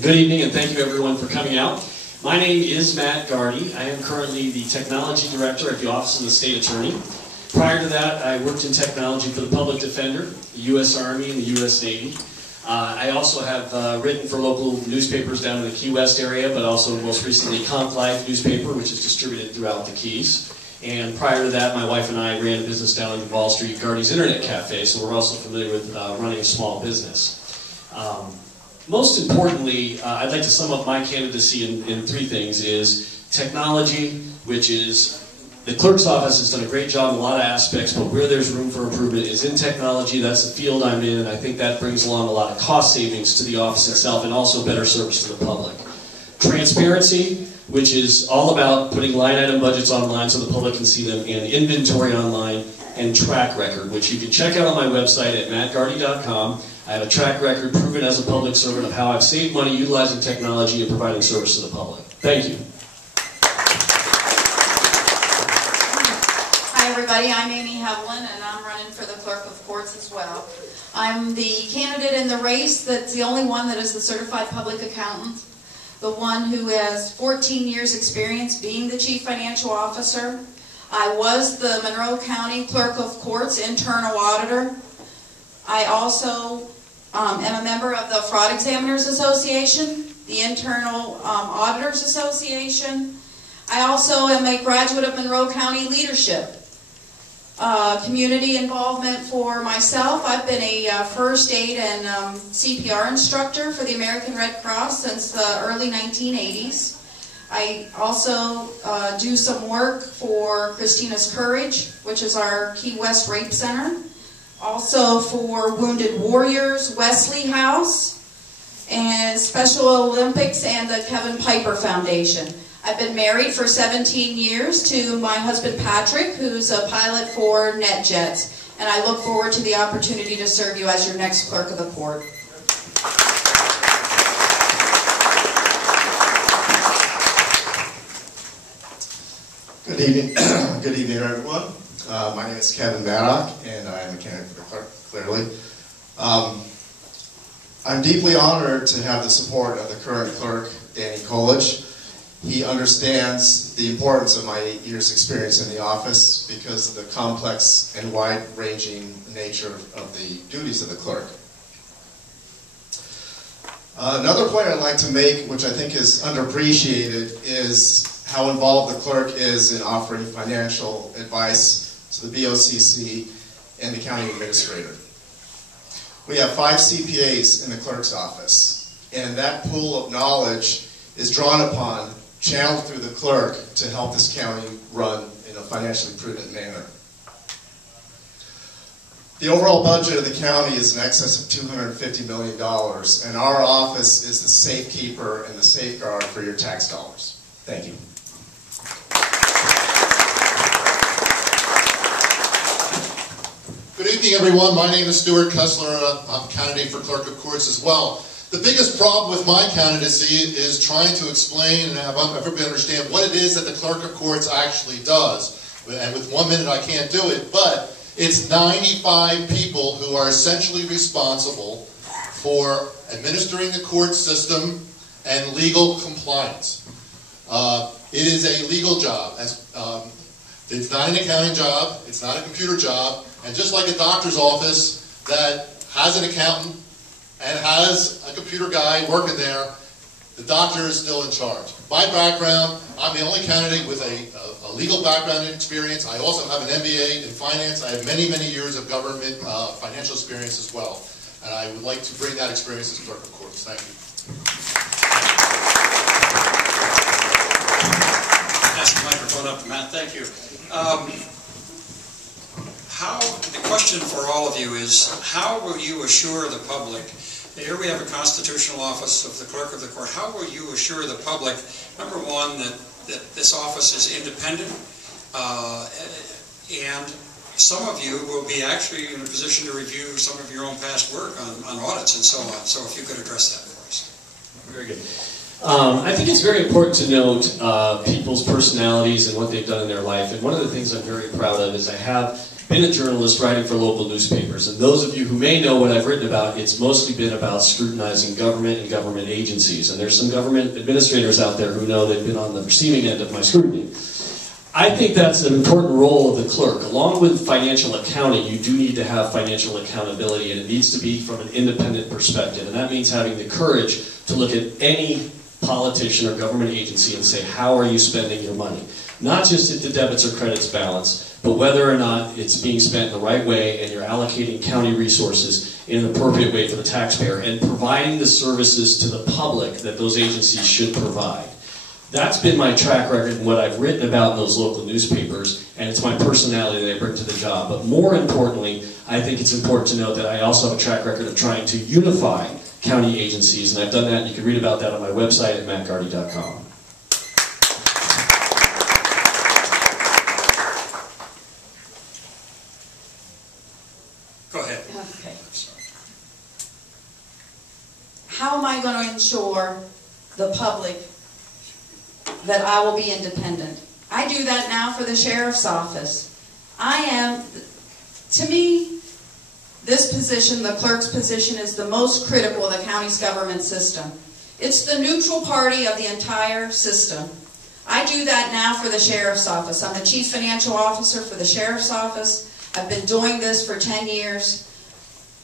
Good evening, and thank you everyone for coming out. My name is Matt Gardy. I am currently the Technology Director at the Office of the State Attorney. Prior to that, I worked in technology for the Public Defender, the U.S. Army, and the U.S. Navy. I also have written for local newspapers down in the Key West area, but also most recently Comp Life newspaper, which is distributed throughout the Keys. And prior to that, my wife and I ran a business down in Wall Street, Gardy's Internet Cafe, so we're also familiar with running a small business. Most importantly, I'd like to sum up my candidacy in three things: is technology, which is the clerk's office has done a great job in a lot of aspects, but where there's room for improvement is in technology. That's the field I'm in, and I think that brings along a lot of cost savings to the office itself and also better service to the public. Transparency, which is all about putting line item budgets online so the public can see them, and inventory online, and track record, which you can check out on my website at mattgardy.com. I have a track record proven as a public servant of how I've saved money utilizing technology and providing service to the public. Thank you. Hi everybody, I'm Amy Hevlin and I'm running for the Clerk of Courts as well. I'm the candidate in the race that's the only one that is the certified public accountant, the one who has 14 years experience being the Chief Financial Officer. I was the Monroe County Clerk of Courts internal auditor. I also am a member of the Fraud Examiners Association, the Internal Auditors Association. I also am a graduate of Monroe County Leadership. Community involvement for myself, I've been a first aid and CPR instructor for the American Red Cross since the early 1980s. I also do some work for Christina's Courage, which is our Key West Rape Center. Also for Wounded Warriors, Wesley House, and Special Olympics and the Kevin Piper Foundation. I've been married for 17 years to my husband Patrick, who's a pilot for NetJets, and I look forward to the opportunity to serve you as your next Clerk of the Court. Good evening. Good evening, everyone. My name is Kevin Maddock, and I am a candidate for the clerk, clearly. I'm deeply honored to have the support of the current clerk, Danny Coolidge. He understands the importance of my 8 years' experience in the office because of the complex and wide-ranging nature of the duties of the clerk. Another point I'd like to make, which I think is underappreciated, is how involved the clerk is in offering financial advice to the BOCC and the county administrator. We have 5 CPAs in the clerk's office, and that pool of knowledge is drawn upon, channeled through the clerk to help this county run in a financially prudent manner. The overall budget of the county is in excess of $250 million, and our office is the safekeeper and the safeguard for your tax dollars. Thank you. Good evening, everyone. My name is Stuart Kessler. I'm a candidate for Clerk of Courts as well. The biggest problem with my candidacy is trying to explain and have everybody understand what it is that the Clerk of Courts actually does. And with 1 minute I can't do it, but it's 95 people who are essentially responsible for administering the court system and legal compliance. It is a legal job. It's not an accounting job, it's not a computer job, and just like a doctor's office that has an accountant and has a computer guy working there, the doctor is still in charge. My background, I'm the only candidate with a legal background and experience. I also have an MBA in finance. I have many, many years of government financial experience as well. And I would like to bring that experience as Clerk of Courts. Thank you. Pass the microphone up to Matt. Thank you. The question for all of you is, how will you assure the public, here we have a constitutional office of the Clerk of the Court, how will you assure the public, number one, that this office is independent, and some of you will be actually in a position to review some of your own past work on audits and so on, so if you could address that for us. Very good. I think it's very important to note people's personalities and what they've done in their life, and one of the things I'm very proud of is I have been a journalist writing for local newspapers, and those of you who may know what I've written about, it's mostly been about scrutinizing government and government agencies, and there's some government administrators out there who know they've been on the receiving end of my scrutiny. I think that's an important role of the clerk. Along with financial accounting, you do need to have financial accountability, and it needs to be from an independent perspective, and that means having the courage to look at any politician or government agency and say, how are you spending your money? Not just at the debits or credits balance, but whether or not it's being spent the right way and you're allocating county resources in an appropriate way for the taxpayer and providing the services to the public that those agencies should provide. That's been my track record and what I've written about in those local newspapers, and it's my personality that I bring to the job. But more importantly, I think it's important to note that I also have a track record of trying to unify county agencies, and I've done that, and you can read about that on my website at mattgardy.com. Go ahead. Okay. How am I going to ensure the public that I will be independent? I do that now for the sheriff's office. To me, this position, the clerk's position, is the most critical of the county's government system. It's the neutral party of the entire system. I do that now for the sheriff's office. I'm the chief financial officer for the sheriff's office. I've been doing this for 10 years.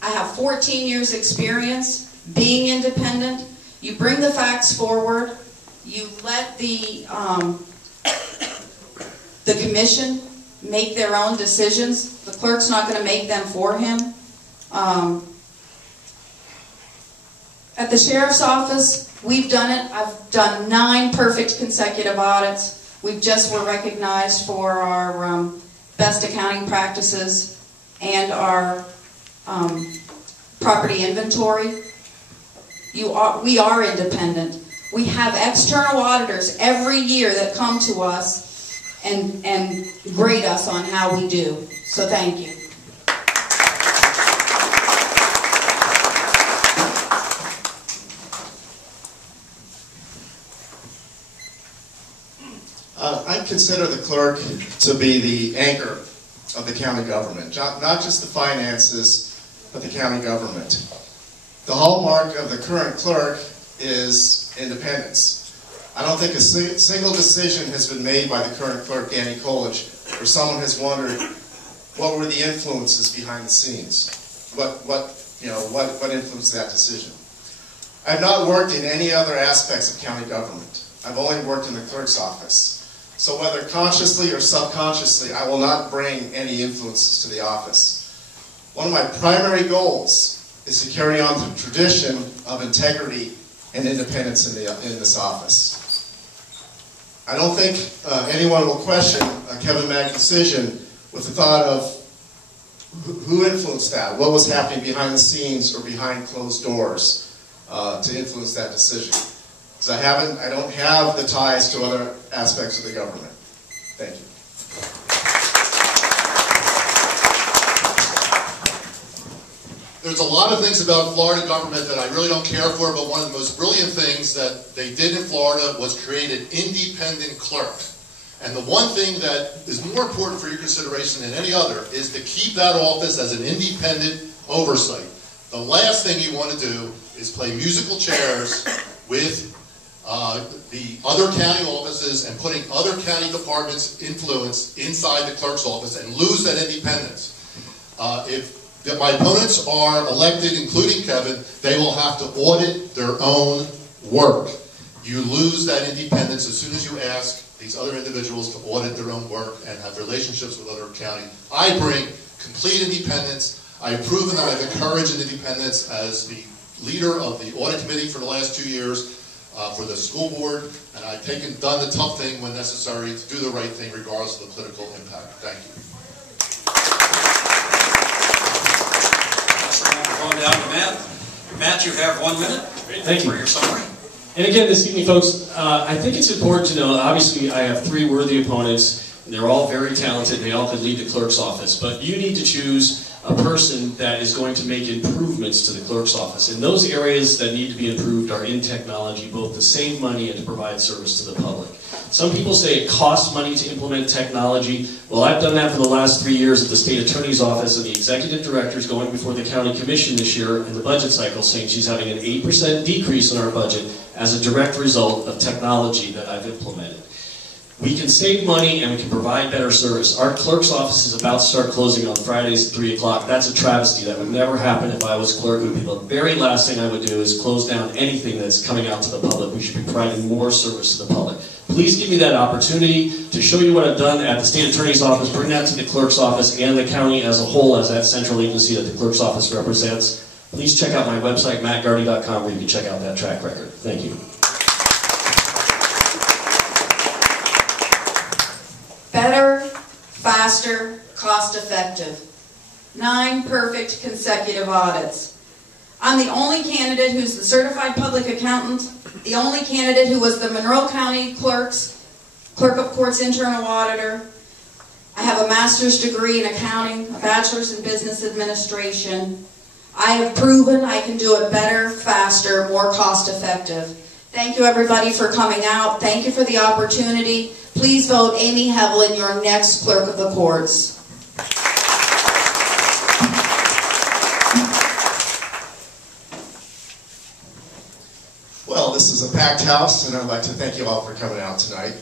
I have 14 years experience being independent. You bring the facts forward. You let the commission make their own decisions. The clerk's not going to make them for him. At the sheriff's office, we've done it. I've done 9 perfect consecutive audits. We just were recognized for our best accounting practices and our property inventory. We are independent. We have external auditors every year that come to us and grade us on how we do. So thank you. I consider the clerk to be the anchor of the county government, not just the finances, but the county government. The hallmark of the current clerk is independence. I don't think a single decision has been made by the current clerk, Danny Coolidge, where someone has wondered what were the influences behind the scenes. What influenced that decision? I've not worked in any other aspects of county government. I've only worked in the clerk's office. So whether consciously or subconsciously, I will not bring any influences to the office. One of my primary goals is to carry on the tradition of integrity and independence in this office. I don't think anyone will question Kevin Mack's decision with the thought of who influenced that, what was happening behind the scenes or behind closed doors to influence that decision. Because I don't have the ties to other aspects of the government. Thank you. There's a lot of things about Florida government that I really don't care for, but one of the most brilliant things that they did in Florida was create an independent clerk. And the one thing that is more important for your consideration than any other is to keep that office as an independent oversight. The last thing you want to do is play musical chairs with the other county offices and putting other county departments' influence inside the clerk's office and lose that independence. If my opponents are elected, including Kevin, they will have to audit their own work. You lose that independence as soon as you ask these other individuals to audit their own work and have relationships with other county. I bring complete independence. I have proven that I have the courage and independence as the leader of the audit committee for the last 2 years for the school board, and I've done the tough thing when necessary to do the right thing regardless of the political impact. Thank you. Going down to Matt. Matt, you have 1 minute. Thank you For your summary. And again, this evening, folks, I think it's important to know, obviously I have 3 worthy opponents, and they're all very talented, and they all could lead the clerk's office, but you need to choose a person that is going to make improvements to the clerk's office. And those areas that need to be improved are in technology, both to save money and to provide service to the public. Some people say it costs money to implement technology. Well, I've done that for the last 3 years at the State Attorney's Office, and the Executive Director is going before the County Commission this year in the budget cycle saying she's having an 8% decrease in our budget as a direct result of technology that I've implemented. We can save money and we can provide better service. Our clerk's office is about to start closing on Fridays at 3 o'clock. That's a travesty. That would never happen if I was clerk. It would be the very last thing I would do is close down anything that's coming out to the public. We should be providing more service to the public. Please give me that opportunity to show you what I've done at the State Attorney's Office, bring that to the clerk's office and the county as a whole as that central agency that the clerk's office represents. Please check out my website, mattgardy.com, where you can check out that track record. Thank you. Better, faster, cost-effective. 9 perfect consecutive audits. I'm the only candidate who's the certified public accountant, the only candidate who was the Monroe County Clerk of Courts internal auditor. I have a master's degree in accounting, a bachelor's in business administration. I have proven I can do it better, faster, more cost-effective. Thank you everybody for coming out. Thank you for the opportunity. Please vote Amy Hevelin your next Clerk of the Courts. Well, this is a packed house, and I'd like to thank you all for coming out tonight.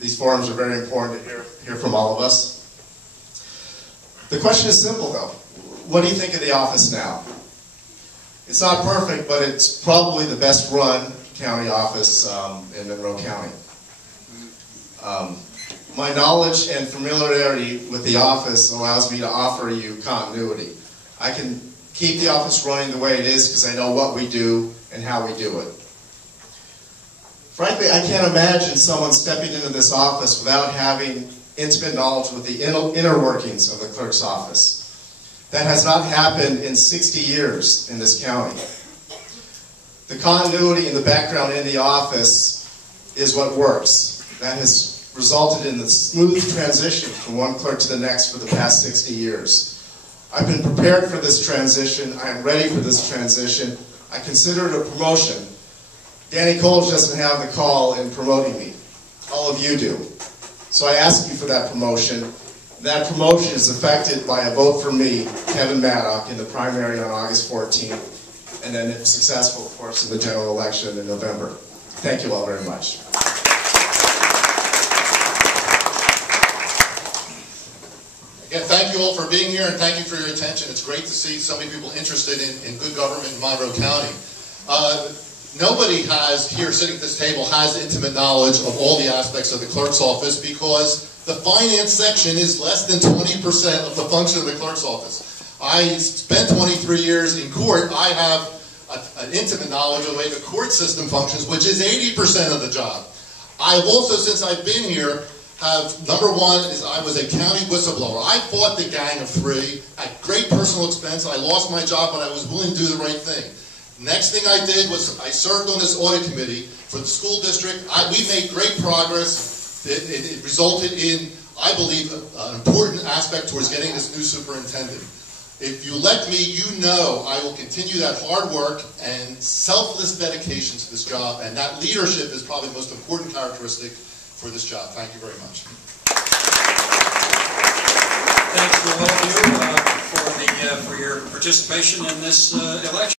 These forums are very important to hear from all of us. The question is simple, though. What do you think of the office now? It's not perfect, but it's probably the best run county office in Monroe County. My knowledge and familiarity with the office allows me to offer you continuity. I can keep the office running the way it is because I know what we do and how we do it. Frankly, I can't imagine someone stepping into this office without having intimate knowledge with the inner workings of the clerk's office. That has not happened in 60 years in this county. The continuity and the background in the office is what works. That has resulted in the smooth transition from one clerk to the next for the past 60 years. I've been prepared for this transition. I am ready for this transition. I consider it a promotion. Danny Coles doesn't have the call in promoting me. All of you do. So I ask you for that promotion. That promotion is affected by a vote for me, Kevin Maddock, in the primary on August 14th, and then if successful, of course, in the general election in November. Thank you all very much. Again, thank you all for being here, and thank you for your attention. It's great to see so many people interested in good government in Monroe County. Nobody here sitting at this table has intimate knowledge of all the aspects of the clerk's office because the finance section is less than 20% of the function of the clerk's office. I spent 23 years in court. I have an intimate knowledge of the way the court system functions, which is 80% of the job. I've also, since I've been here, number one is I was a county whistleblower. I fought the gang of 3 at great personal expense. I lost my job, but I was willing to do the right thing. Next thing I did was I served on this audit committee for the school district. We made great progress. It resulted in, I believe, an important aspect towards getting this new superintendent. If you elect me, you know I will continue that hard work and selfless dedication to this job, and that leadership is probably the most important characteristic for this job. Thank you very much. Thanks to all of you for your participation in this election.